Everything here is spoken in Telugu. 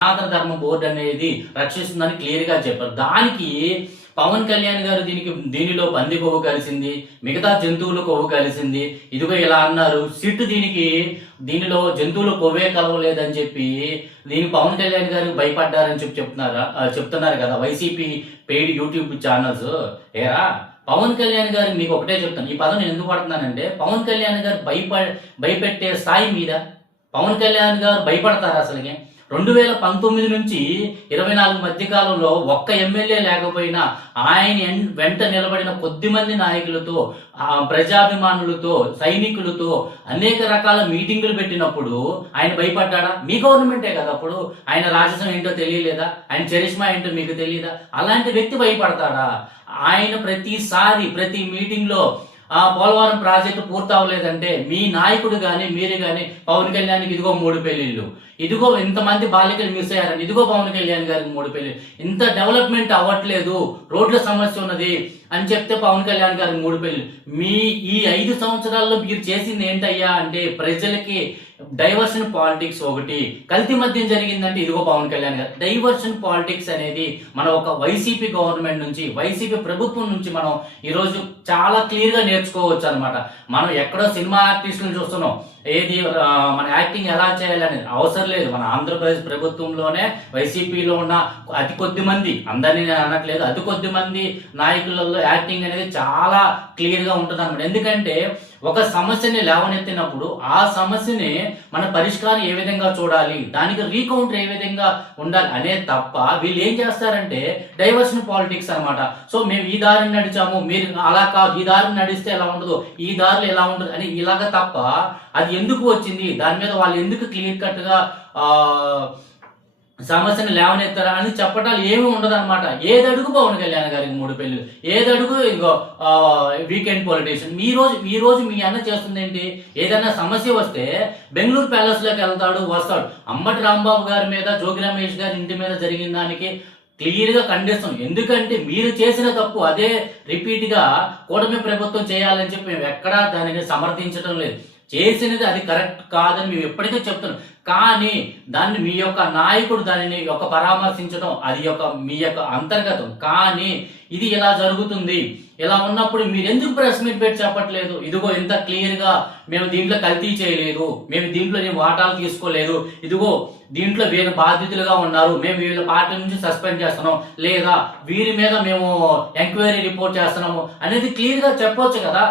సనాతన ధర్మ బోర్డు అనేది రక్షిస్తుందని క్లియర్ గా చెప్పారు. దానికి పవన్ కళ్యాణ్ గారు దీనిలో పంది కొవ్వు కలిసింది, మిగతా జంతువులు కొవ్వు కలిసింది, ఇదిగో ఇలా అన్నారు. సిట్ దీనిలో జంతువులు కొవ్వే కలవలేదని చెప్పి దీనికి పవన్ కళ్యాణ్ గారు భయపడ్డారని చెప్తున్నారు కదా వైసీపీ పెయిడ్ యూట్యూబ్ ఛానల్స్. ఏరా పవన్ కళ్యాణ్ గారు మీకు ఒకటే చెప్తాను, ఈ పదం నేను ఎందుకు పడుతున్నానంటే పవన్ కళ్యాణ్ గారు భయపెట్టే స్థాయి మీద పవన్ కళ్యాణ్ గారు భయపడతారు అసలుకి. 2019 నుంచి 24 మధ్య కాలంలో ఒక్క ఎమ్మెల్యే లేకపోయినా ఆయన వెంట నిలబడిన కొద్ది మంది నాయకులతో, ప్రజాభిమానులతో, సైనికులతో అనేక రకాల మీటింగులు పెట్టినప్పుడు ఆయన భయపడ్డా? మీ గవర్నమెంటే కదా అప్పుడు. ఆయన రాజసం ఏంటో తెలియలేదా? ఆయన చరిష్మా ఏంటో మీకు తెలియదా? అలాంటి వ్యక్తి భయపడతాడా? ఆయన ప్రతిసారి ప్రతి మీటింగ్ లో పోలవరం ప్రాజెక్టు పూర్తి అవ్వలేదంటే మీ నాయకుడు గాని మీరు గాని పవన్ కళ్యాణ్కి ఇదిగో 3 పెళ్లిళ్ళు, ఇదిగో ఇంతమంది బాలికలు మిస్ అయ్యారని, ఇదిగో పవన్ కళ్యాణ్ గారికి 3 పెళ్లిళ్ళు, ఇంత డెవలప్మెంట్ అవ్వట్లేదు, రోడ్ల సమస్య ఉన్నది అని చెప్తే పవన్ కళ్యాణ్ గారికి 3 పెళ్లిళ్ళు. మీ ఈ 5 సంవత్సరాల్లో మీరు చేసింది ఏంటయ్యా అంటే ప్రజలకి డైవర్షన్ పాలిటిక్స్ ఒకటి, కల్తీ మధ్యం జరిగిందంటే ఇదిగో పవన్ కళ్యాణ్ గారు. డైవర్షన్ పాలిటిక్స్ అనేది మనం ఒక వైసీపీ గవర్నమెంట్ నుంచి, వైసీపీ ప్రభుత్వం నుంచి మనం ఈరోజు చాలా క్లియర్ గా నేర్చుకోవచ్చు అనమాట. మనం ఎక్కడో సినిమా ఆర్టిస్టులను చూస్తున్నాం, ఏది మన యాక్టింగ్ ఎలా చేయాలనేది అవసరం లేదు. మన ఆంధ్రప్రదేశ్ ప్రభుత్వంలోనే వైసీపీలో ఉన్న అతి కొద్ది మంది, అందరినీ నేను అనట్లేదు, అతి కొద్ది మంది నాయకులలో యాక్టింగ్ అనేది చాలా క్లియర్ గా ఉంటుంది అనమాట. ఎందుకంటే ఒక సమస్యని లేవనెత్తినప్పుడు ఆ సమస్యని మన పరిష్కారం ఏ విధంగా చూడాలి, దానికి రీకౌంటర్ ఏ విధంగా ఉండాలి అనే తప్ప వీళ్ళు ఏం చేస్తారంటే డైవర్షన్ పాలిటిక్స్ అనమాట. సో మేము ఈ దారిని నడిచాము, మీరు అలా కాదు, ఈ దారిని నడిస్తే ఎలా ఉండదు, ఈ దారిలో ఎలా ఉండదు అని ఇలాగ తప్ప అది ఎందుకు వచ్చింది, దాని మీద వాళ్ళు ఎందుకు క్లియర్ కట్ గా సమస్యను లేవనెత్తారా అని చెప్పటాలు ఏమీ ఉండదు అనమాట. ఏదడుగు పవన్ కళ్యాణ్ గారికి 3 పెళ్లి, ఏదడుగు ఇదిగో వీకెండ్ పొలిటీషియన్. ఈ రోజు మీ అన్న చేస్తుంది ఏంటి? ఏదైనా సమస్య వస్తే బెంగళూరు ప్యాలెస్ లోకి వెళ్తాడు, వస్తాడు. అంబటి రాంబాబు గారి మీద, జోగి రమేష్ గారి ఇంటి మీద జరిగిన దానికి క్లియర్ గా ఖండిస్తాం. ఎందుకంటే మీరు చేసిన తప్పు అదే రిపీట్ గా కూటమి ప్రభుత్వం చేయాలని చెప్పి మేము ఎక్కడా దానిని సమర్థించడం లేదు. చేసినది అది కరెక్ట్ కాదని మేము ఎప్పటికీ చెప్తున్నాం. కానీ దాన్ని మీ యొక్క నాయకుడు దానిని పరామర్శించడం అది మీ యొక్క అంతర్గతం. కానీ ఇది ఇలా జరుగుతుంది, ఇలా ఉన్నప్పుడు మీరు ఎందుకు ప్రెస్ మీట్ పెట్టి చెప్పట్లేదు? ఇదిగో ఇంత క్లియర్ గా మేము దీంట్లో కల్తీ చేయలేదు, మేము దీంట్లో వాటాలు తీసుకోలేదు, ఇదిగో దీంట్లో వీళ్ళ బాధితులుగా ఉన్నారు, మేము వీళ్ళ పార్టీ నుంచి సస్పెండ్ చేస్తున్నాం, లేదా వీరి మీద మేము ఎంక్వైరీ రిపోర్ట్ చేస్తున్నాము అనేది క్లియర్ గా చెప్పొచ్చు కదా.